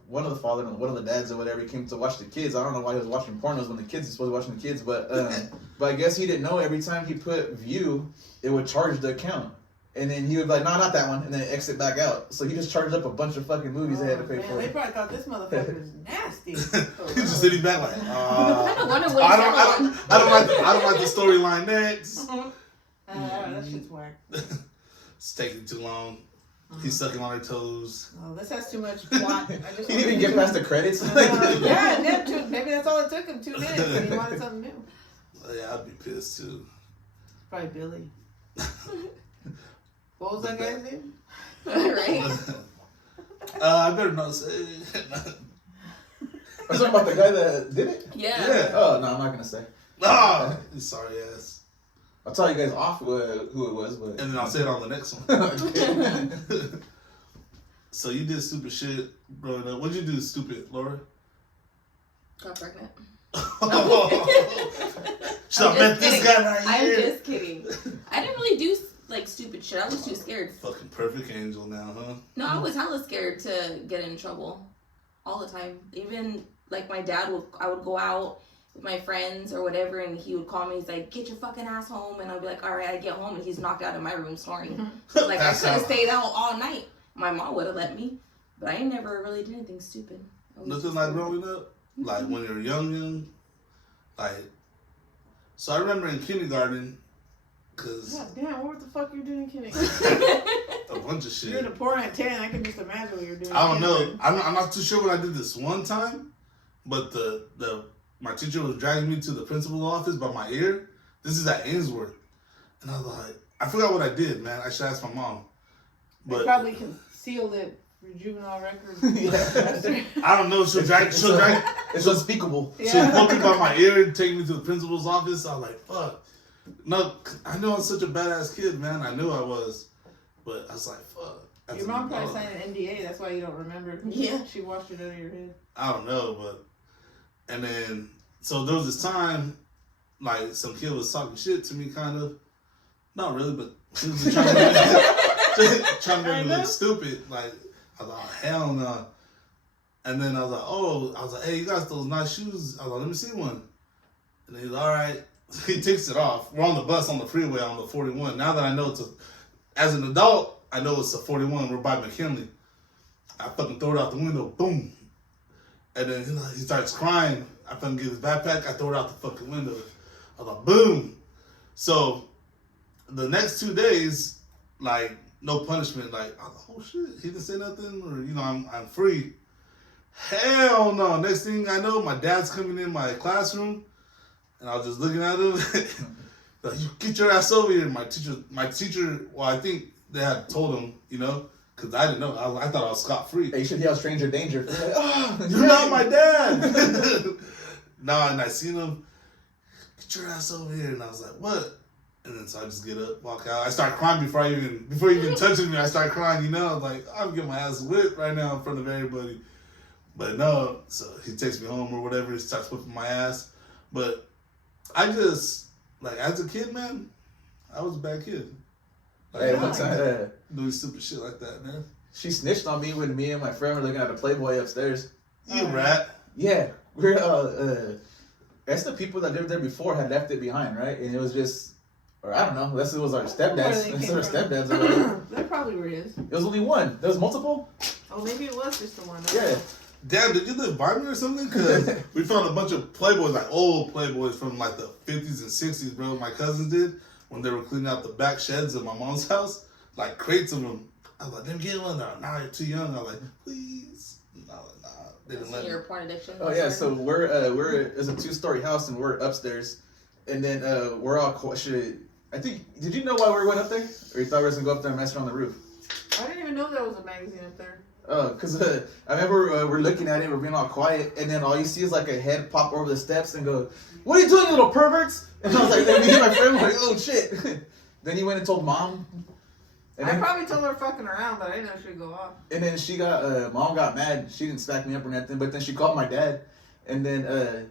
one of the dads or whatever, he came to watch the kids. I don't know why he was watching pornos when the kids are supposed to be watching the kids, but I guess he didn't know every time he put view, it would charge the account. And then he would be like, no, not that one, and then exit back out. So he just charged up a bunch of fucking movies they had to pay Man, for. they probably thought this motherfucker is nasty. He's just sitting back like, I don't wonder what I he's don't like the storyline next. That shit's whack. It's taking too long. He's sucking on her toes. Oh, this has too much plot. I just He didn't even get past the credits. yeah, maybe that's all it took him, 2 minutes, and he wanted something new. Yeah, I'd be pissed too. Probably Billy. What was that guy's name? right? I better not say. I'm talking about the guy that did it? Yeah. Oh, no, I'm not going to say. Ah, sorry ass. I'll tell you guys off who it was, but... And then I'll say it on the next one. So you did stupid shit growing up. What'd you do stupid, Laura? Got pregnant. Should I met this guy right I'm here? just kidding. I didn't really do like stupid shit. I was too scared. Fucking perfect angel now, huh? No, I was hella scared to get in trouble all the time. Even like my dad I would go out with my friends or whatever, and he would call me. He's like, "Get your fucking ass home," and I'd be like, "All right." I get home and he's knocked out in my room snoring. Like I could have stayed out all night. My mom would have let me, but I never really did anything stupid. Nothing like growing up, like when you're young, like. So I remember in kindergarten, cause God damn, what the fuck you doing in kindergarten? a bunch of You're in shit. a porn at 10. I can just imagine what you're doing. I don't in know. kindergarten. I'm not too sure what I did this one time, but my teacher was dragging me to the principal's office by my ear. This is at Ainsworth, and I was like, I forgot what I did, man. I should ask my mom. They But probably concealed it for juvenile records. I don't know. She'll drag. It's unspeakable. She'll poke me by my ear and take me to the principal's office. I was like, fuck. No, I know I'm such a badass kid, man. I knew I was, but I was like, fuck. As Your an mom probably adult, signed an NDA. That's why you don't remember. Yeah. She washed it out of your head. I don't know, but and then so there was this time, like some kid was talking shit to me, kind of. Not really, but he was just trying to make me look stupid. Like I was like, oh, hell no. And then I was like, hey, you got those nice shoes. I was like, let me see one. And he's like, all right. He takes it off. We're on the bus on the freeway on the 41. Now that I know as an adult, I know it's a 41. We're by McKinley. I fucking throw it out the window. Boom. And then he starts crying. I fucking get his backpack. I throw it out the fucking window. I was like, boom. So the next 2 days, like, no punishment. Like, I was like, oh shit, he didn't say nothing, or I'm free. Hell no. Next thing I know, my dad's coming in my classroom, and I was just looking at him. Like, you get your ass over here. My teacher. Well, I think they had told him, because I didn't know. I thought I was scot free. Hey, you should yell stranger danger. Like, oh, You're not my dad. No, and I seen him. Get your ass over here, and I was like, what? And then so I just get up, walk out. I start crying before he even touches me. I start crying, I was like, I'm getting my ass whipped right now in front of everybody. But no, so he takes me home or whatever. He starts whipping my ass. But I just, like, as a kid, man, I was a bad kid. Like, Hey, one time, doing stupid shit like that, man. she snitched on me when me and my friend were looking at a Playboy upstairs. You rat. Yeah, we're that's the people that lived there before had left it behind, right? And it was just, or I don't know, unless it was our Where stepdads, they unless came our from. stepdads or whatever. That probably where it is. It was only one. There was multiple. Oh, maybe it was just the one. Yeah. Damn, did you live by me or something? Because we found a bunch of Playboys, like old Playboys from like the 50s and 60s, bro. My cousins did when they were cleaning out the back sheds of my mom's house. Like crates of them. I was like, let me get one. Nah, you're too young. I was like, please. Nah. They didn't let me. Your porn addiction. Oh yeah, so we're it's a 2-story house and we're upstairs, and then we're all I think, did you know why we went up there, or you thought we were gonna go up there and mess around the roof? I didn't even know there was a magazine up there. Oh, because I remember we're looking at it, we're being all quiet, and then all you see is like a head pop over the steps and go, "What are you doing, you little perverts?" And I was like, then me and my friend were like, "Oh shit!" Then he went and told mom. And I then, probably told her fucking around, but I didn't know she'd go off. and then she got mom got mad. She didn't smack me up or nothing, but then she called my dad, and then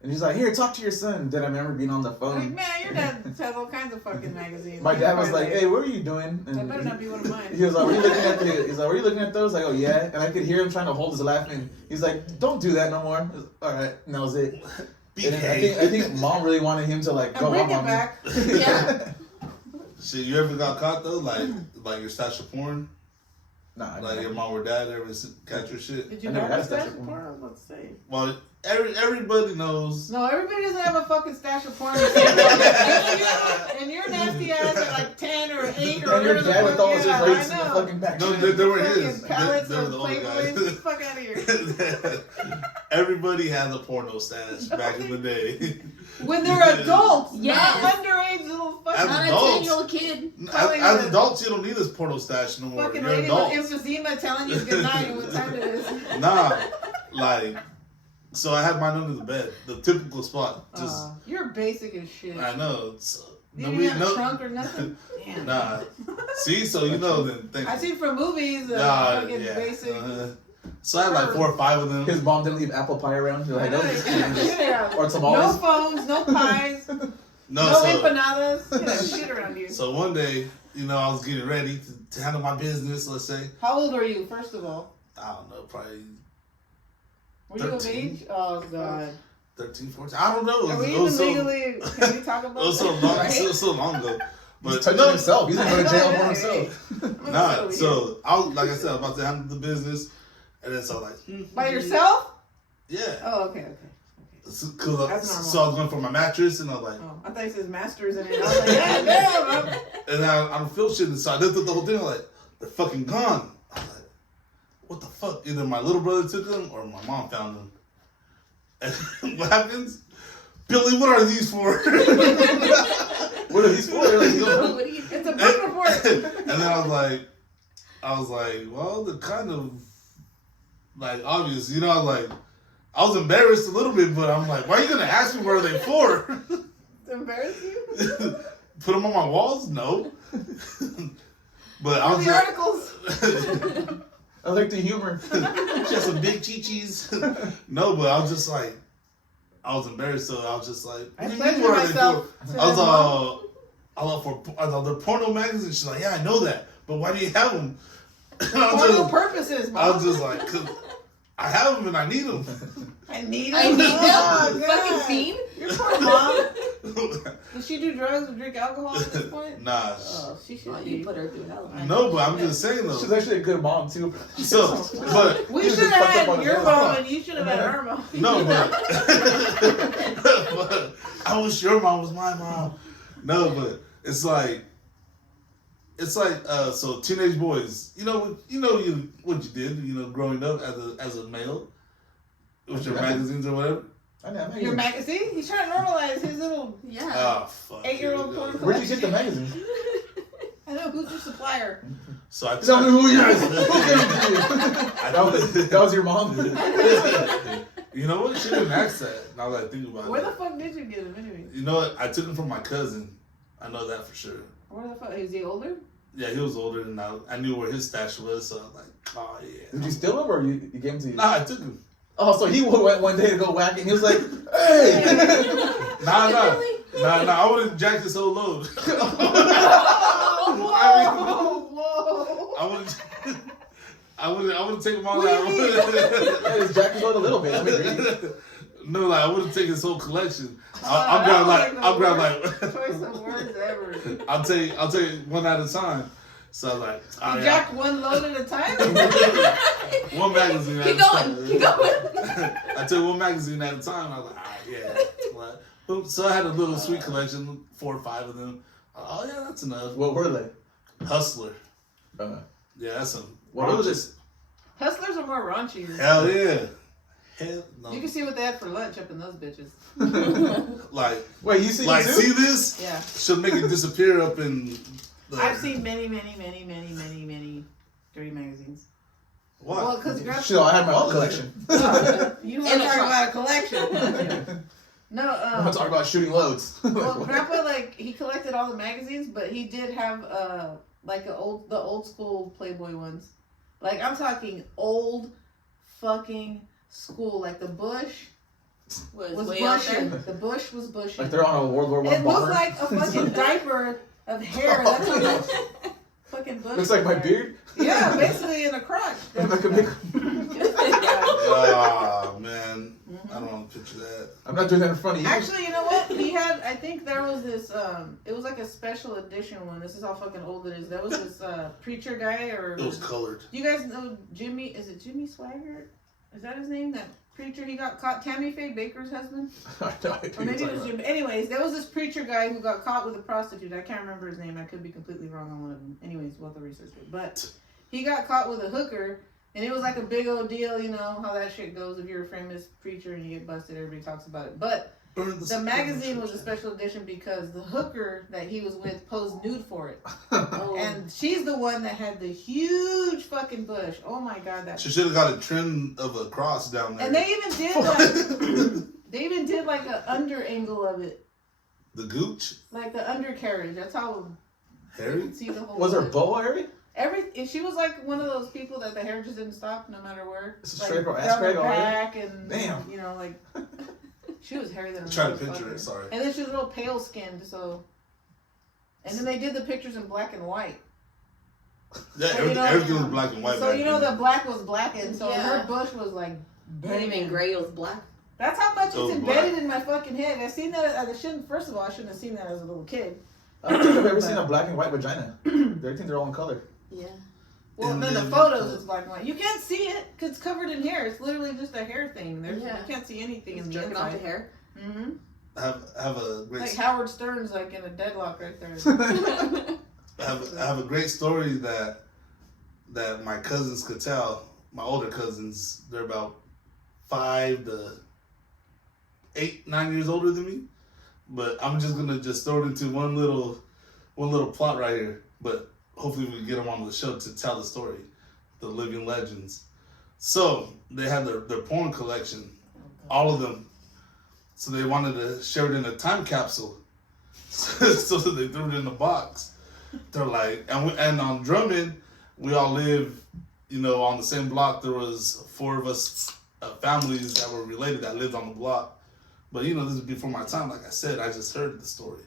and he's like, "Here, talk to your son." Then I remember being on the Like, phone. man, your dad has all kinds of fucking magazines. My dad was like, Hey, "Hey, what are you doing?" that better not be one of mine. He was like, "What are you looking at?" He's like, "What are you looking at those?" I go, "Yeah," and I could hear him trying to hold his laughing. He's like, "Don't do that no more." I was, all right, and that was it. And then I think mom really wanted him to like And go bring off it on me. back. Yeah. Shit, you ever got caught though? Like your stash of porn? Nah, I Like never- your mom or dad ever catch your shit? Did you I never have a had a stash stash of of porn. porn? I was about to say. Well, everybody knows. No, everybody doesn't have a fucking stash of porn. And you're nasty ass at like 10 or 8 or And your whatever the dad with fuck. all his Yeah, rates I in the know. fucking back. No, they were Fucking his. pallets They were of the old Playboy. guys. Fuck out of here. Everybody has a porno stash back in the day. When they're adults, Yes. not underage little As fucking, Not a adults. 10-year-old kid. As adults, you don't need this porno stash no more. fucking You're lady with adults. emphysema telling you good night and what time it is. Nah, like, so I had mine under the bed, the typical spot. Just, You're basic as shit. I know. It's, You didn't even have a trunk or nothing? Damn. Nah. See, so you know then. Thank I you. see from movies, Nah, fucking yeah. basic. So I had like 4 or 5 of them. His mom didn't leave apple pie around. They're like, "No, just Yeah. or No tamales." phones, no pies, no No, empanadas. Get that shit around you. so one day, you know, I was getting ready to handle my business, let's say. How old are you, first of all? I don't know, probably Were you of 13. age? Oh, God. 13, 14. I don't know. Are we It even was so, legally, can we talk about it was so long, Right? so long ago. He's But touching no, himself. He's gonna go to jail for Hey, himself. nah. So I was, like I said, I was about to handle the business, and then so I was like, By yourself? yeah. Oh, okay. So, That's normal. so I was going for my mattress, and I was like, Oh, I thought he says masters in it. I was like, yeah, damn. and I don't feel shit inside. I looked at the whole thing, I'm like, they're fucking gone. I was like, what the fuck? Either my little brother took them or my mom found them. And what happens? Billy, what are these for? What are these for? Like, you don't know. What do you It's a book report. And then I was like, well, they're kind of like obvious, you know. I was embarrassed a little bit, but I'm like, why are you gonna ask me what are they for? To embarrass you? Put them on my walls? No. But I was The like, articles. I like the humor. she has some big chi-chis. No, but I was just like, I was embarrassed, so I was just like, I what do you pleasure mean, what are they myself. for? to I was them all. I was they're porno magazines. She's like, yeah, I know that, but why do you have them? I For was no just, purposes, I was Mom. just like, 'cause I have them and I need them. I need I them. need Oh, them. God. Fucking fiend. Your poor mom. Does she do drugs or drink alcohol at this point? Nah. Oh, she should Oh, be. you put her through hell. No, but I'm just saying She's though. actually a good mom too. So, but We He was should just have fucked up on had his your own. mom and you should have had her mom. no, but I wish your mom was my mom. No, but it's like so teenage boys. You know what you did. You know, growing up as a male with your magazines or whatever. I know. Your magazine? He's trying to normalize his little Yeah. Oh fuck. 8-year-old here we go. porn Where'd you get the magazine? I know, who's your supplier? So I think Tell me who you is. I That was your mom. You know what? She didn't ask that. Now that I think about Where it. the fuck did you get him anyway? You know what? I took him from my cousin. I know that for sure. Where the fuck? Is he older? Yeah, he was older than I knew where his stash was, so I was like, oh yeah. Did you steal him or you gave him to you? Nah, I took him. Oh, so he went one day to go whack and he was like, "Hey." Nah, I wouldn't jack this whole load. Whoa! I wouldn't take him all What do you that. Yeah, his jacket load a little bit. I mean, No, like I wouldn't take his whole collection. That I'll was grab like the like worst choice of words ever. I'll take one at a time. So I'm like, all You right, jack one load at a time? one magazine at Keep a going. time. Keep going. I took one magazine at a time. I was like, all right, yeah. Well, boom. So I had a little sweet collection, 4 or 5 of them. Oh yeah, that's enough. what were they? Hustler. Yeah, that's a. What was this? Hustlers are more raunchy. Hell yeah. Hell no. You can see what they had for lunch up in those bitches. Like, Wait, you see like, it too? see this? Yeah. Should make it disappear up in the. I've seen many dirty magazines. What? Well, because Shit, I have my own collection. you want to talk about a collection. No, I'm gonna talk about shooting loads. well, Grandpa, like, he collected all the magazines, but he did have, like, the old school Playboy ones. Like, I'm talking old fucking school. Like, the bush was way out there. bushing. The bush was bushing. Like they're on a World War I It bomber. looked like a fucking diaper of hair. That's how much fucking bush. Looks like my was there. beard. Yeah, basically in a crotch. I'm like a big. Ah, man. I don't want to picture that. I'm not doing that in front of you. Actually, you know what? He had, I think there was this, it was like a special edition one. This is how fucking old it is. There was this preacher guy, or. It was colored. Do you guys know Jimmy? Is it Jimmy Swaggart? Is that his name? That preacher? He got caught. Tammy Faye Baker's husband? I know, I Or maybe it was Jimmy. Anyways, there was this preacher guy who got caught with a prostitute. I can't remember his name. I could be completely wrong on one of them. Anyways, we'll have to research it. But he got caught with a hooker. And it was like a big old deal, you know, how that shit goes. If you're a famous preacher and you get busted, everybody talks about it. But the magazine was a special edition because the hooker that he was with posed nude for it. Oh. And she's the one that had the huge fucking bush. Oh my god, that. She should have got a trend of a cross down there. And they even did like an under angle of it, The gooch? like the undercarriage. That's how you Harry? could see the whole. Oh, Was her bush. bow hairy? She was like one of those people that the hair just didn't stop no matter where. It's a Like, straight from down her ass crack already? back and Damn. you know, like she was hairy than a Try to motherfucker. picture it, sorry. And then she was real pale skinned, so. And then they did the pictures in black and white. Yeah, So, you know, everything was black and white. So back you know then. the black was blackened, so Yeah. her bush was like. Not even banging. gray, it was black. That's how much Oh, it's embedded in my fucking head. I seen that. I shouldn't. First of all, I shouldn't have seen that as a little kid. I don't think I've ever seen a black and white vagina. I think they're all in color. Yeah. Well, And then the then- photos is black and white. You can't see it because it's covered in hair. It's literally just a hair thing. Yeah. You can't see anything He's in the jerking off the inside. hair. Mm-hmm. have a great Like Howard Stern's like in a deadlock right there. I have a great story that my cousins could tell. My older cousins, they're about 5 to 8, 9 years older than me. But I'm just gonna throw it into one little plot right here. But hopefully we can get them on the show to tell the story, the living legends. So they had their porn collection, all of them. So they wanted to share it in a time capsule. So they threw it in a box. They're like, and on Drummond, we all live, you know, on the same block. There was 4 of us, families that were related that lived on the block. But you know, this is before my time. Like I said, I just heard the story.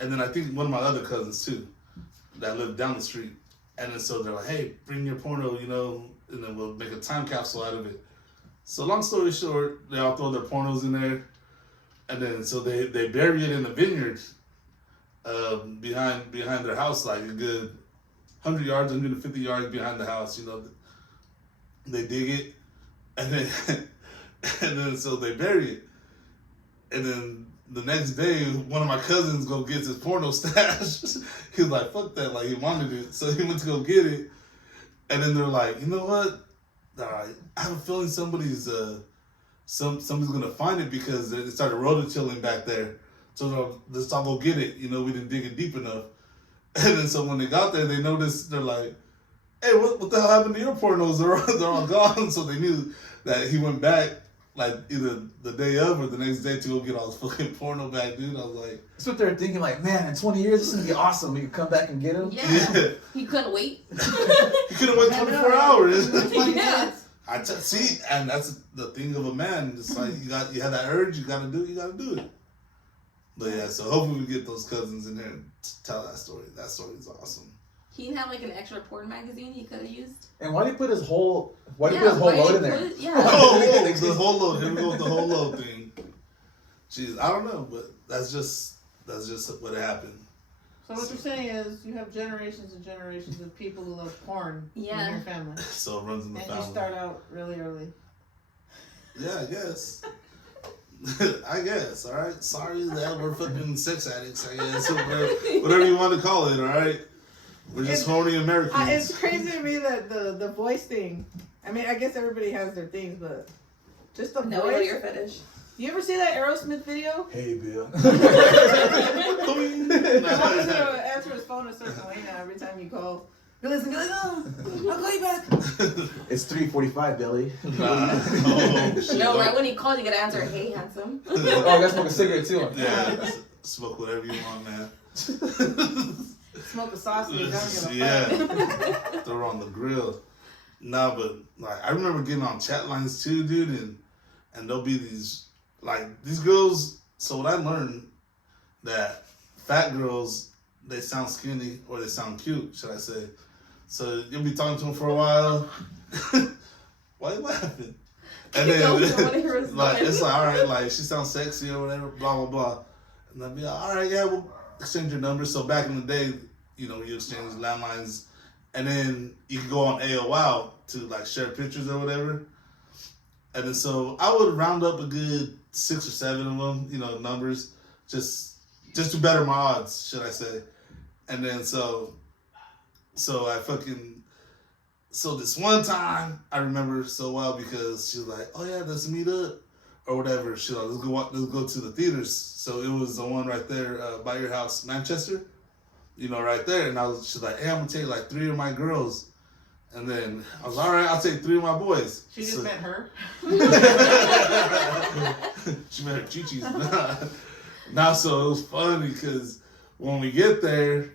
And then I think one of my other cousins too, that lived down the street. And then so they're like, hey, bring your porno, you know, and then we'll make a time capsule out of it. So long story short, they all throw their pornos in there. And then so they bury it in the vineyard behind their house, like a good 100 yards, 150 yards behind the house. You know, they dig it, and then so they bury it, and then the next day, one of my cousins go gets his porno stash. He was like, "Fuck that!" Like he wanted it, so he went to go get it, and then they're like, "You know what? All right, I have a feeling somebody's gonna find it because it started rototilling back there. So let's all go get it. You know, we didn't dig it deep enough." And then so when they got there, they noticed, they're like, "Hey, what the hell happened to your pornos? They're all gone." So they knew that he went back like either the day of or the next day to go get all his fucking porno back, dude. I was like, That's what they're thinking. Like, man, in 20 years, this is gonna be awesome. We can come back and get him. Yeah. He couldn't wait. You could have went 24 hours. 20 Yeah. minutes. See, and that's the thing of a man. It's like you have that urge, you gotta do it. But yeah, so hopefully we get those cousins in there and tell that story. That story is awesome. He didn't have like an extra porn magazine he could have used. And why did he put his whole load in there? Yeah. Oh, the whole load. Here we go with the whole load thing. Jeez, I don't know, but that's just what happened. So what you're saying is you have generations and generations of people who love porn Yeah. in your family. So it runs in the And you family. start out really early. Yeah, I guess. I guess, all right. Sorry that we're fucking sex addicts, I guess. Whatever you want to call it, all right. We're just horny Americans. It's crazy to me that the voice thing. I mean, I guess everybody has their things, but just the No, voice. your fetish. You ever see that Aerosmith video? Hey, Bill. Someone's gonna answer his phone a certain way now every time you call. You listen, you're like, oh, I'll call you back. It's 3:45, Billy. Oh, shit. No, right when he called, you gotta answer, "Hey, handsome." Oh, I gotta smoke a cigarette too. Yeah, smoke whatever you want, man. Smoke a sausage. I don't give a Yeah. fuck. Throw it on the grill. Nah, but like I remember getting on chat lines too, dude, and there'll be these girls. So what I learned that fat girls, they sound skinny or they sound cute, should I say? So you'll be talking to them for a while. Why are you laughing? And then Don't wanna hear us like laugh. it's like, all right, like she sounds sexy or whatever, blah blah blah. And I'll be like, all right, yeah, we'll exchange your number. So back in the day, you know, you exchange landlines, and then you can go on AOL to like share pictures or whatever. And then so I would round up a good 6 or 7 of them, you know, numbers, just to better my odds, should I say. And then so this one time I remember so well because she was like, oh yeah, let's meet up or whatever. She like, let's go to the theaters. So it was the one right there by your house, Manchester, you know, right there. And she's like, hey, I'm gonna take like 3 of my girls. And then I was all right, I'll take 3 of my boys. She just met her. She met her chichis. Now, so it was funny because when we get there,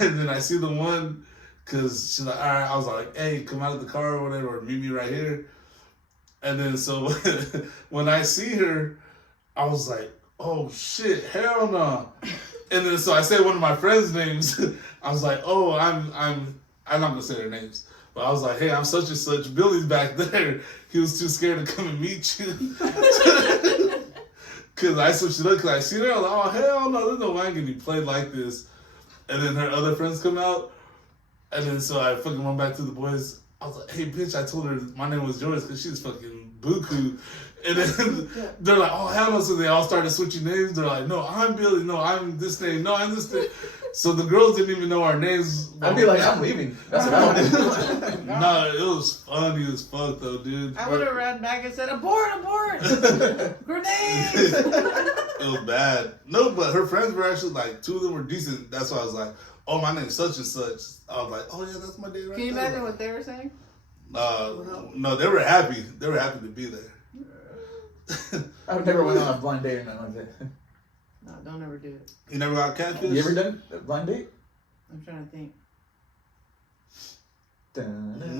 and then I see the one, because she's like, all right, I was like, hey, come out of the car or whatever, or meet me right here. And then so when I see her, I was like, oh shit, hell no. And then so I said one of my friends' names. I was like, oh, I'm not gonna say their names, but I was like, hey, I'm such and such. Billy's back there. He was too scared to come and meet you. Cause I switched it up. Cause I see her. I was like, oh hell no, there's no way I'm gonna be played like this. And then her other friends come out, and then so I fucking went back to the boys. I was like, hey bitch, I told her my name was Joyce because she's fucking buku. And then they're like, oh hell no. So they all started switching names. They're like, no, I'm Billy. No, I'm this name. No, I'm this name. So the girls didn't even know our names. I'd be like, I'm leaving. That's what I would do. No, it was funny as fuck though, dude. I would have ran back and said, abort, abort! Grenades! It was bad. No, but her friends were actually like 2 of them were decent. That's why I was like, oh, my name's such and such. I was like, oh yeah, that's my day right Can you there. imagine what they were saying? No, they were happy. They were happy to be there. I've never went on a blind date or nothing like that. No, don't ever do it. You never got catfish? You ever done a blind date? I'm trying to think.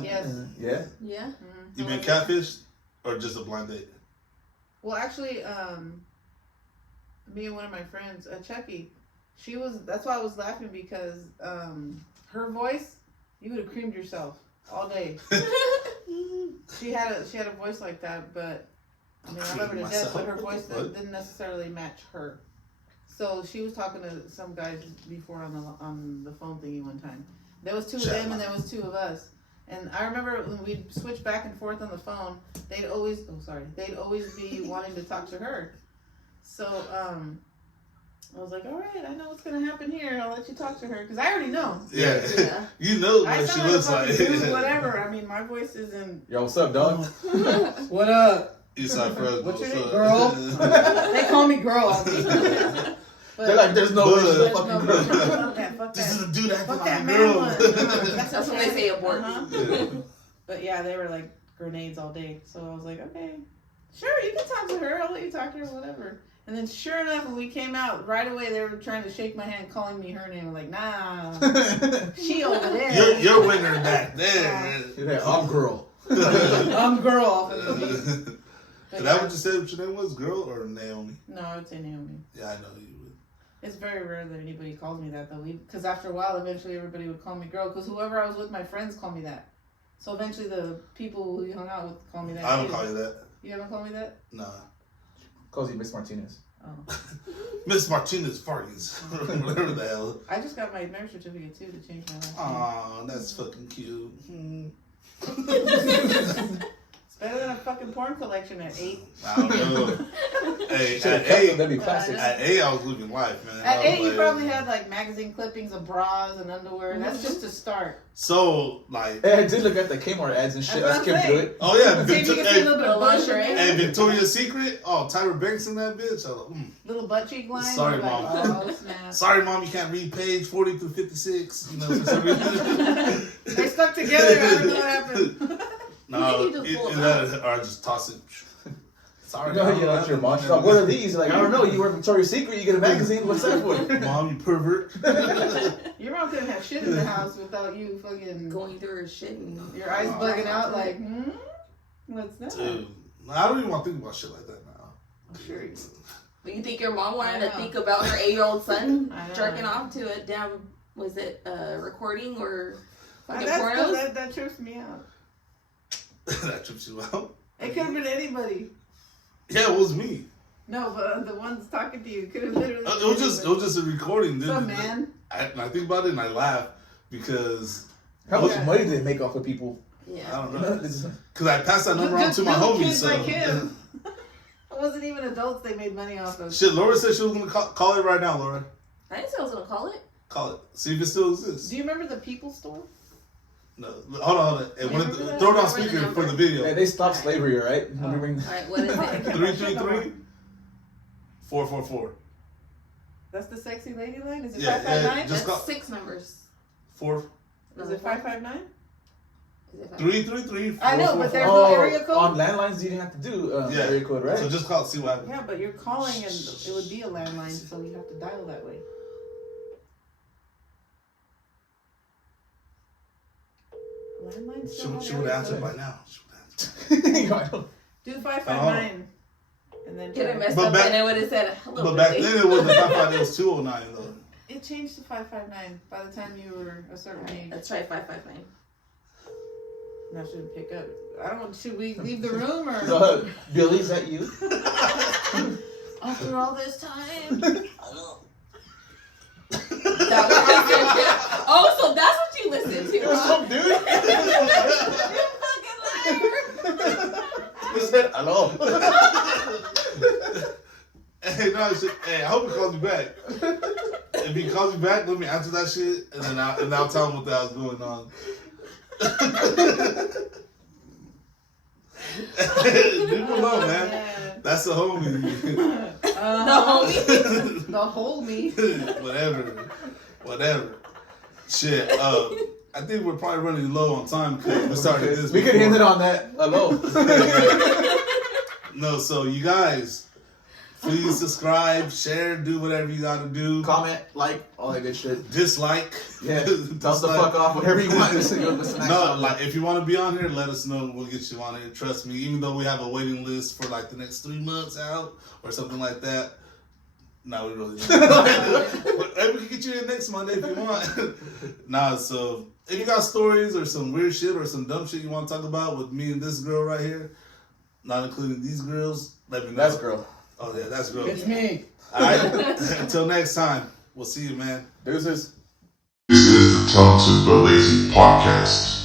Yes. Yeah? Yeah. You been catfish or just a blind date? Well, actually, me and one of my friends, Chucky, that's why I was laughing because her voice, you would have creamed yourself all day. She had a voice like that, but I mean, I love her to death, but her voice didn't necessarily match her. So she was talking to some guys before on the phone thingy one time. There was 2 of them and there was 2 of us. And I remember when we'd switch back and forth on the phone, they'd always be wanting to talk to her. So I was like, all right, I know what's gonna happen here. I'll let you talk to her because I already know. Yeah. Yeah. You know I what she sound looks like like. a fucking dude, whatever. I mean, my voice isn't. Yo, what's up, dog? What up? Eastside Fresno. What's your so- name, girl? They call me girl. They're like, there's no way she's a There's fucking no- girl. Fuck that. Fuck This is that. a dude acting Fuck like that a man girl. one. That's when they say abort. Yeah. But yeah, they were like grenades all day. So I was like, okay, sure, you can talk to her. I'll let you talk to her, whatever. And then sure enough, when we came out, right away they were trying to shake my hand, calling me her name. I'm like, nah, she over there. You're winner back there, man. You're like, I'm girl. I'm girl off of me. Is that what you said what your name was? Girl or Naomi? No, I would say Naomi. Yeah, I know you would. It's very rare that anybody calls me that though. Because after a while, eventually everybody would call me girl. Because whoever I was with, my friends call me that. So eventually the people who you hung out with call me that. I don't too. call you that. You haven't called me that? Nah. Calls you Miss Martinez. Oh. Miss Martinez Fargas. Whatever the hell. I just got my marriage certificate too to change my last name. Aw, that's fucking cute. Better than a fucking porn collection at 8. I don't know. Hey, Should've at kept them, 8, that'd be classic. at 8, I was living life, man. At I was 8, you like- probably had like magazine clippings of bras and underwear. That's just to start. So, like, Hey, I did look at the Kmart ads and shit. That's I what skimmed I'm through saying. it. oh yeah, See if you can see a little bit of butt lingerie. in Hey, there. Victoria's Secret. Oh, Tyra Banks in that bitch. I was like, Little butt cheek line. Sorry, You're like, Mom. oh, snap. sorry, mom, you can't read page 40 through 56. You know, for some reason. They stuck together. I don't know what happened. No, You just pull them or I just toss it. Sorry, No, you know, that's your mom. She's like, what are these? Like, I don't know. You wear Victoria's Secret, you get a magazine. What's that for? Mom, you pervert. Your mom couldn't have shit in the house without you fucking Going through her shit and your eyes bugging out like, what's that? Dude, I don't even want to think about shit like that now. I'm sure you But you think your mom wanted I to know. think about her 8-year-old son I know. jerking off to a damn, was it recording or fucking That's pornos? still, that trips me out. That trips you out. It could have been anybody. Yeah, it was me. No, but the ones talking to you could have literally. It was just a recording. Some man. I think about it and I laugh because How much Yeah. money do they make off of people? I Yeah. don't You know. know, this is- Because I passed that number on Just to my little homies. kids So like him. It wasn't even adults they made money off of. shit, Laura said she was gonna call it right now. Laura, I didn't say I was gonna call it. call it. See if it still exists. Do you remember the People Store? No, hold on. And when Remember that? throw it on Remember the speaker for number? the video. Hey, they stopped slavery, right? Let me bring- Alright, what is it? 333 444. That's the sexy lady line? Is it Yeah, 559? just That's call 6 numbers. 4 Is it 559? Is it 333 I know, but there's Oh, no area code. on landlines, you didn't have to do Yeah. area code, right? So just call it, see what happens. Yeah, but you're calling and it would be a landline, so you have to dial that way. Landline still have She would area answer code. by now. She would answer. I don't- Do 559. And then Could have messed But up back- and it would have said hello. But back Billy." then it wasn't 559, it was 209 though. it changed to 559 by the time you were a certain age. Let's try 559. Now should pick up. I don't know. Should we leave the room or? Billy, is that you? After all this time. That was oh, so that's what you listen to, What's huh? up, dude? You fucking liar. He said, hello. Hey, no, hey, I hope he calls me back. If he calls me back, let me answer that shit, and then I'll tell him what the hell's going on. Leave him alone, man. That's the homie. The homie. The whole me. Whatever. Shit. I think we're probably running low on time because we started this. We could before. end it on that. Hello. No, so you guys, please subscribe, share, do whatever you gotta do. Comment, like, all that good shit. Dislike. Yeah. Tell us the fuck off, whatever you want. Listen to next No, time. like if you want to be on here, let us know. We'll get you on here. Trust me. Even though we have a waiting list for like the next 3 months out or something like that. No, we really don't. Hey, we can get you in next Monday if you want. Nah, so if you got stories or some weird shit or some dumb shit you want to talk about with me and this girl right here, not including these girls, let me know. That's girl. Oh yeah, that's girl. It's me. All right. Until next time, we'll see you, man. Deuces. This is the Talented but Lazy Podcast.